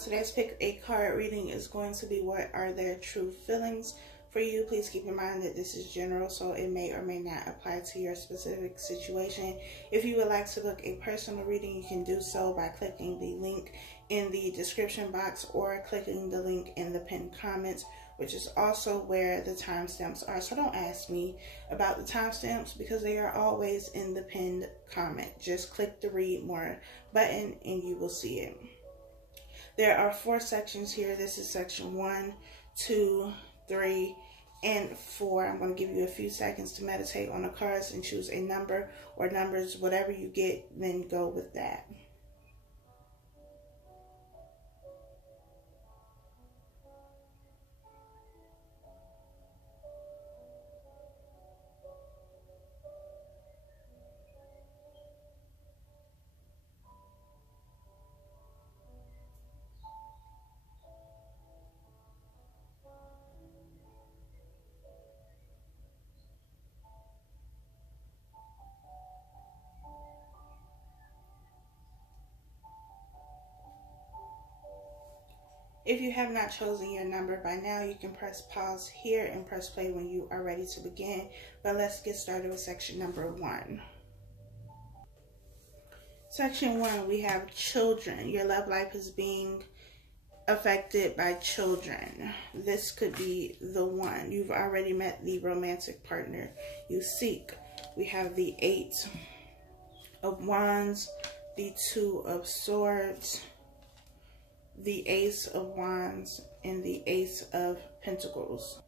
today's pick a card reading is going to be what are their true feelings for you. Please keep in mind that this is general, so it may or may not apply to your specific situation. If you would like to book a personal reading, you can do so by clicking the link in the description box or clicking the link in the pinned comments, which is also where the timestamps are. So don't ask me about the timestamps because they are always in the pinned comment. Just click the read more button and you will see it. There are 4 sections here. This is section 1, 2, 3, and 4. I'm going to give you a few seconds to meditate on the cards and choose a number or numbers. Whatever you get, then go with that. If you have not chosen your number by now, you can press pause here and press play when you are ready to begin. But let's get started with section number 1. Section 1, we have children. Your love life is being affected by children. This could be the one. You've already met the romantic partner you seek. We have the 8 of Wands, the 2 of Swords, the Ace of Wands, and the Ace of Pentacles.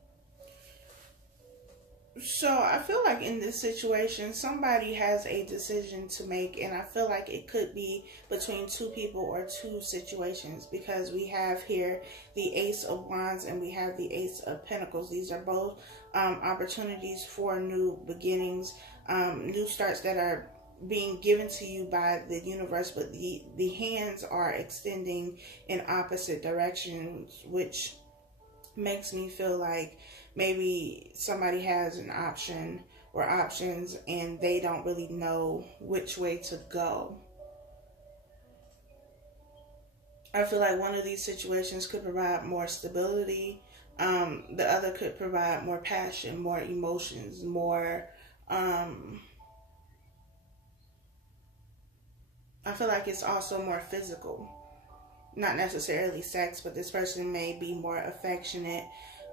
So I feel like in this situation, somebody has a decision to make, and I feel like it could be between 2 people or 2 situations, because we have here the Ace of Wands and we have the Ace of Pentacles. These are both opportunities for new beginnings, new starts that are being given to you by the universe, but the hands are extending in opposite directions, which makes me feel like maybe somebody has an option or options and they don't really know which way to go. I feel like one of these situations could provide more stability. The other could provide more passion, more emotions, more I feel like it's also more physical. Not necessarily sex, but this person may be more affectionate,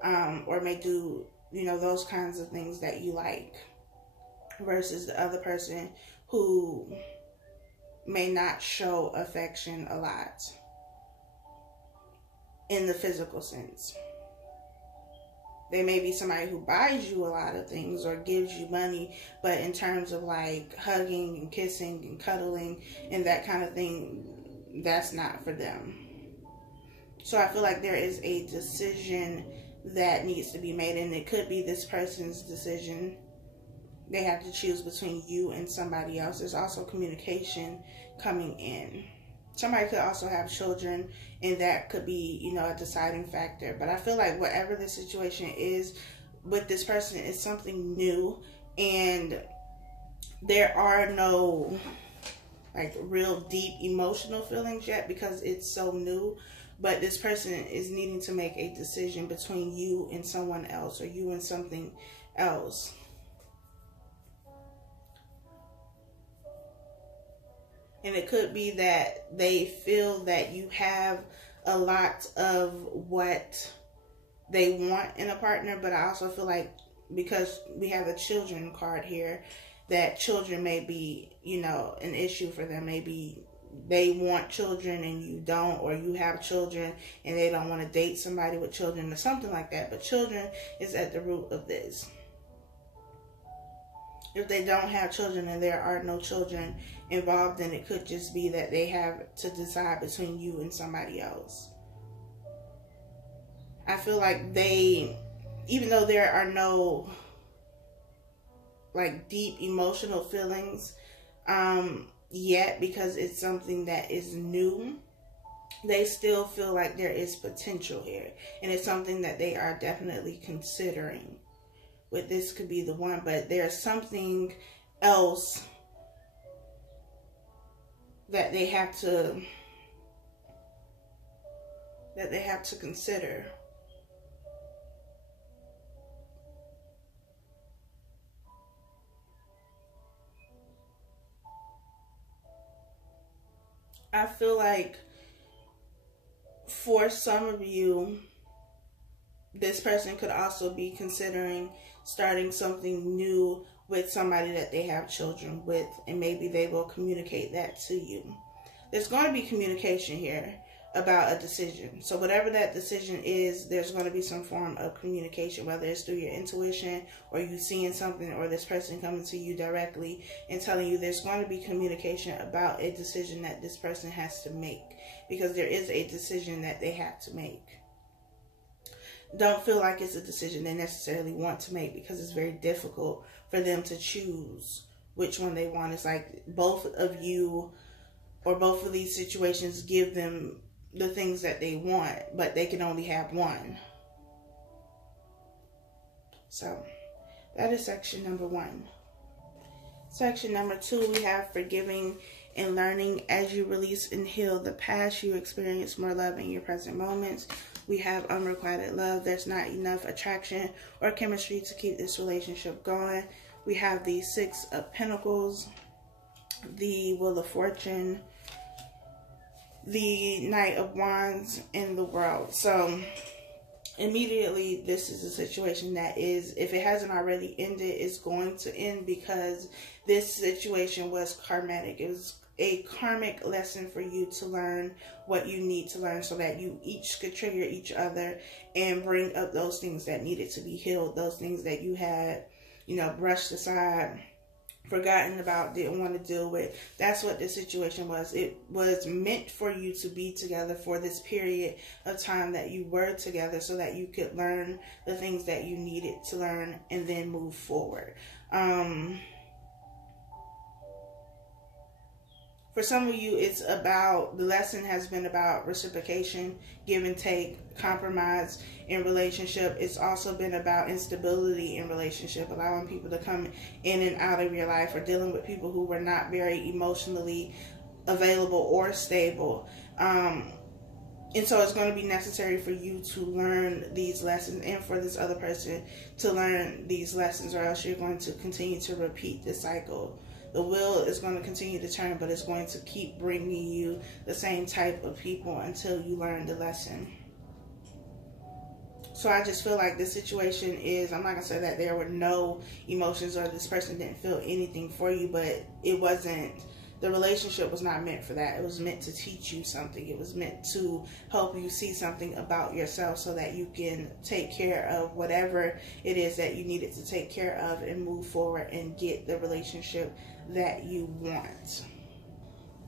or may do, those kinds of things that you like, versus the other person who may not show affection a lot in the physical sense. They may be somebody who buys you a lot of things or gives you money, but in terms of like hugging and kissing and cuddling and that kind of thing, that's not for them. So I feel like there is a decision that needs to be made, and it could be this person's decision. They have to choose between you and somebody else. There's also communication coming in. Somebody could also have children, and that could be, a deciding factor. But I feel like whatever the situation is with this person is something new, and there are no like real deep emotional feelings yet because it's so new. But this person is needing to make a decision between you and someone else, or you and something else. And it could be that they feel that you have a lot of what they want in a partner. But I also feel like because we have a children card here, that children may be, an issue for them. Maybe they want children and you don't, or you have children and they don't want to date somebody with children or something like that. But children is at the root of this. If they don't have children and there are no children involved, then it could just be that they have to decide between you and somebody else. I feel like even though there are no like deep emotional feelings yet, because it's something that is new, they still feel like there is potential here, and it's something that they are definitely considering. With this could be the one, but there's something else that they have to that they have to consider. I feel like for some of you, this person could also be considering starting something new with somebody that they have children with, and maybe they will communicate that to you. There's going to be communication here about a decision. So whatever that decision is, there's going to be some form of communication, whether it's through your intuition or you seeing something, or this person coming to you directly and telling you. There's going to be communication about a decision that this person has to make, because there is a decision that they have to make. Don't feel like it's a decision they necessarily want to make, because it's very difficult for them to choose which one they want. It's like both of you, or both of these situations, give them the things that they want, but they can only have one. So that is section number 1. Section number 2, we have forgiving and learning. As you release and heal the past, you experience more love in your present moments. We have unrequited love. There's not enough attraction or chemistry to keep this relationship going. We have the 6 of Pentacles, the Wheel of Fortune, the Knight of Wands, and the World. So immediately, this is a situation that is, if it hasn't already ended, it's going to end, because this situation was karmatic. It was a karmic lesson for you to learn what you need to learn, so that you each could trigger each other and bring up those things that needed to be healed, those things that you had, brushed aside, forgotten about, didn't want to deal with. That's what this situation was. It was meant for you to be together for this period of time that you were together, so that you could learn the things that you needed to learn and then move forward. For some of you, it's about, the lesson has been about reciprocation, give and take, compromise in relationship. It's also been about instability in relationship, allowing people to come in and out of your life, or dealing with people who were not very emotionally available or stable. And so it's going to be necessary for you to learn these lessons, and for this other person to learn these lessons, or else you're going to continue to repeat the cycle. The wheel is going to continue to turn, but it's going to keep bringing you the same type of people until you learn the lesson. So I just feel like this situation is, I'm not going to say that there were no emotions or this person didn't feel anything for you, but it wasn't, the relationship was not meant for that. It was meant to teach you something. It was meant to help you see something about yourself, so that you can take care of whatever it is that you needed to take care of and move forward and get the relationship that you want.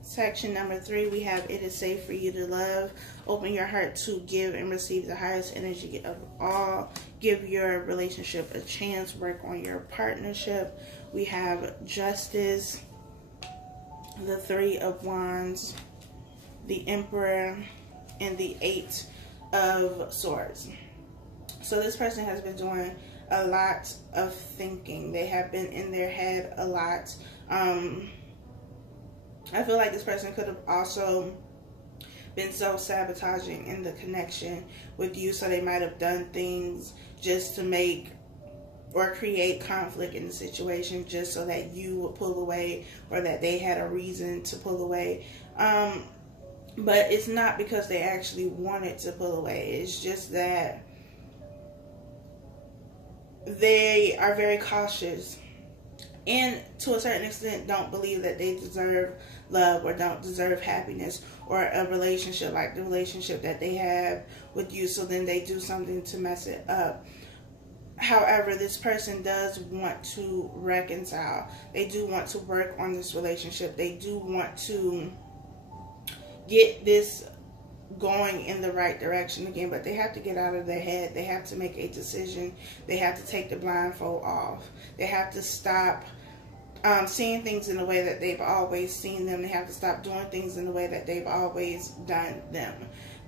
Section number 3, we have it is safe for you to love. Open your heart to give and receive the highest energy of all. Give your relationship a chance. Work on your partnership. We have justice, the 3 of Wands, the Emperor, and the 8 of Swords. So this person has been doing a lot of thinking. They have been in their head a lot. I feel like this person could have also been self-sabotaging in the connection with you. So they might have done things just to make or create conflict in the situation, just so that you would pull away, or that they had a reason to pull away. But it's not because they actually wanted to pull away. It's just that they are very cautious, and to a certain extent don't believe that they deserve love, or don't deserve happiness, or a relationship like the relationship that they have with you. So then they do something to mess it up. However, this person does want to reconcile. They do want to work on this relationship. They do want to get this going in the right direction again, but they have to get out of their head. They have to make a decision. They have to take the blindfold off. They have to stop seeing things in the way that they've always seen them. They have to stop doing things in the way that they've always done them.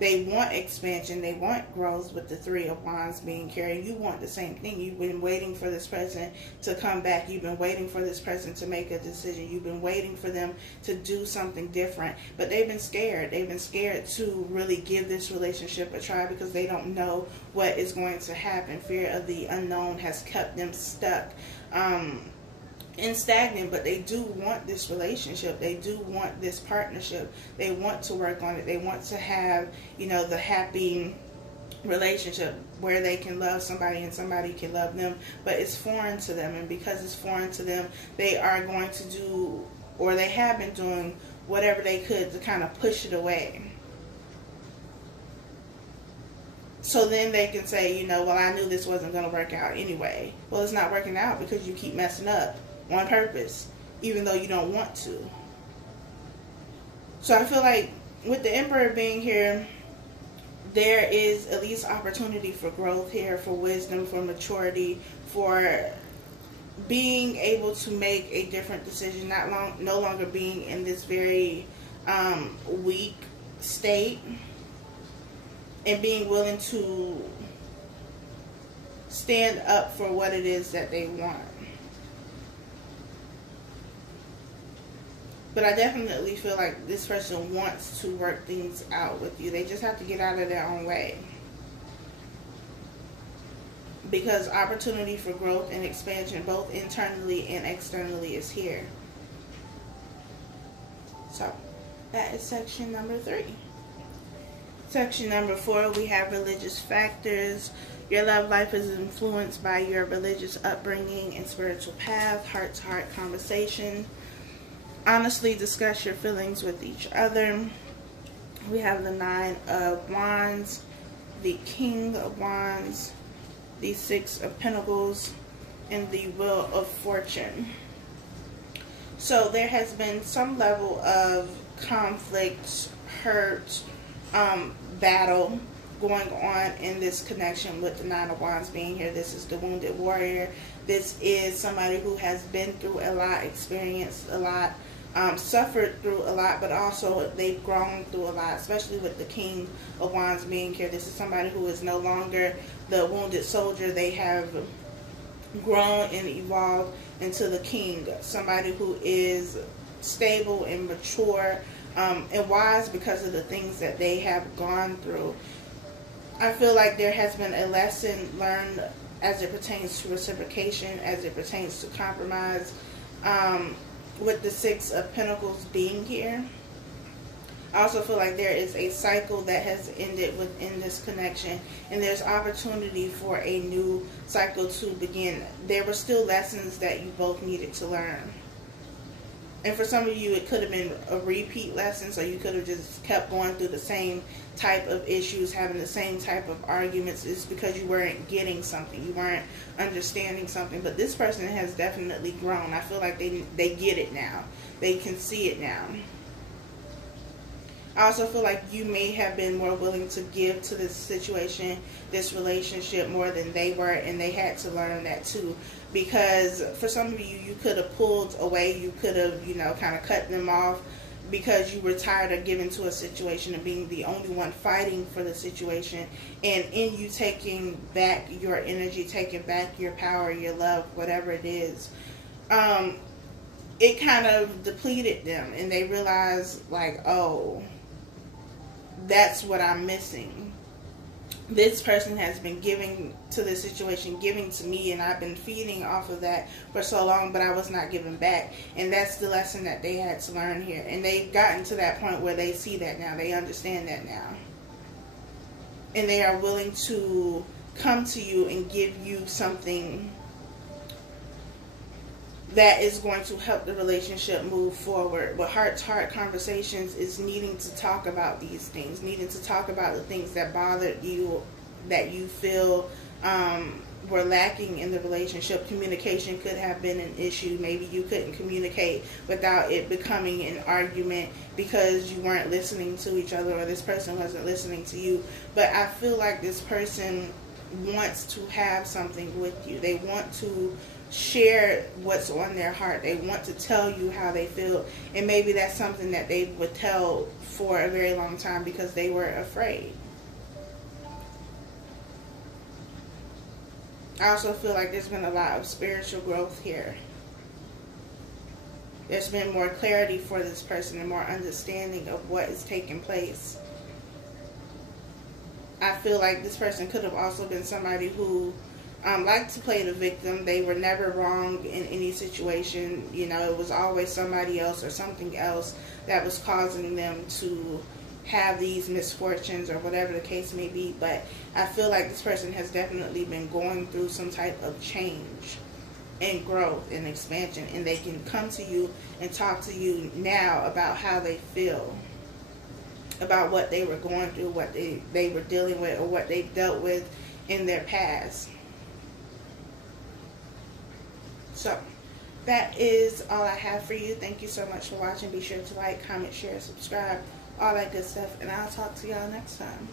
they want expansion, they want growth with the Three of Wands being carried. You want the same thing. You've been waiting for this person to come back. You've been waiting for this person to make a decision. You've been waiting for them to do something different. But they've been scared. They've been scared to really give this relationship a try because they don't know what is going to happen. Fear of the unknown has kept them stuck and stagnant, but they do want this relationship. They do want this partnership. They want to work on it. They want to have, you know, the happy relationship where they can love somebody and somebody can love them, but it's foreign to them. And because it's foreign to them, they are going to do, or they have been doing, whatever they could to kind of push it away. So then they can say, you know, well, I knew this wasn't going to work out anyway. Well, it's not working out because you keep messing up on purpose, even though you don't want to. So I feel like with the Emperor being here, there is at least opportunity for growth here, for wisdom, for maturity, for being able to make a different decision, no longer being in this very weak state, and being willing to stand up for what it is that they want. But I definitely feel like this person wants to work things out with you. They just have to get out of their own way. Because opportunity for growth and expansion, both internally and externally, is here. So, that is section number 3. Section number 4, we have religious factors. Your love life is influenced by your religious upbringing and spiritual path, heart-to-heart conversation. Honestly discuss your feelings with each other. We have the 9 of Wands, the King of Wands, the 6 of Pentacles, and the Wheel of Fortune. So there has been some level of conflict, hurt, battle going on in this connection with the 9 of Wands being here. This is the wounded warrior. This is somebody who has been through a lot, experienced a lot, suffered through a lot, but also they've grown through a lot, especially with the King of Wands being here. This is somebody who is no longer the wounded soldier. They have grown and evolved into the king, somebody who is stable and mature and wise because of the things that they have gone through. I feel like there has been a lesson learned as it pertains to reciprocation, as it pertains to compromise, with the 6 of Pentacles being here. I also feel like there is a cycle that has ended within this connection, and there's opportunity for a new cycle to begin. There were still lessons that you both needed to learn. And for some of you, it could have been a repeat lesson, so you could have just kept going through the same type of issues, having the same type of arguments. It's because you weren't getting something, you weren't understanding something. But this person has definitely grown. I feel like they get it now. They can see it now. I also feel like you may have been more willing to give to this situation, this relationship, more than they were, and they had to learn that too. Because for some of you, you could have pulled away, you could have, you know, kind of cut them off because you were tired of giving to a situation and being the only one fighting for the situation. And in you taking back your energy, taking back your power, your love, whatever it is, it kind of depleted them, and they realized, like, oh, that's what I'm missing. This person has been giving to the situation, giving to me, and I've been feeding off of that for so long, but I was not giving back. And that's the lesson that they had to learn here. And they've gotten to that point where they see that now. They understand that now. And they are willing to come to you and give you something that is going to help the relationship move forward. But heart-to-heart conversations is needing to talk about these things, needing to talk about the things that bothered you, that you feel were lacking in the relationship. Communication could have been an issue. Maybe you couldn't communicate without it becoming an argument because you weren't listening to each other, or this person wasn't listening to you. But I feel like this person wants to have something with you. They want to share what's on their heart. They want to tell you how they feel. And maybe that's something that they would tell for a very long time because they were afraid. I also feel like there's been a lot of spiritual growth here. There's been more clarity for this person and more understanding of what is taking place. I feel like this person could have also been somebody who liked to play the victim. They were never wrong in any situation. You know, it was always somebody else or something else that was causing them to have these misfortunes or whatever the case may be. But I feel like this person has definitely been going through some type of change and growth and expansion, and they can come to you and talk to you now about how they feel about what they were going through, what they were dealing with, or what they dealt with in their past. So that is all I have for you. Thank you so much for watching. Be sure to like, comment, share, subscribe, all that good stuff, and I'll talk to y'all next time.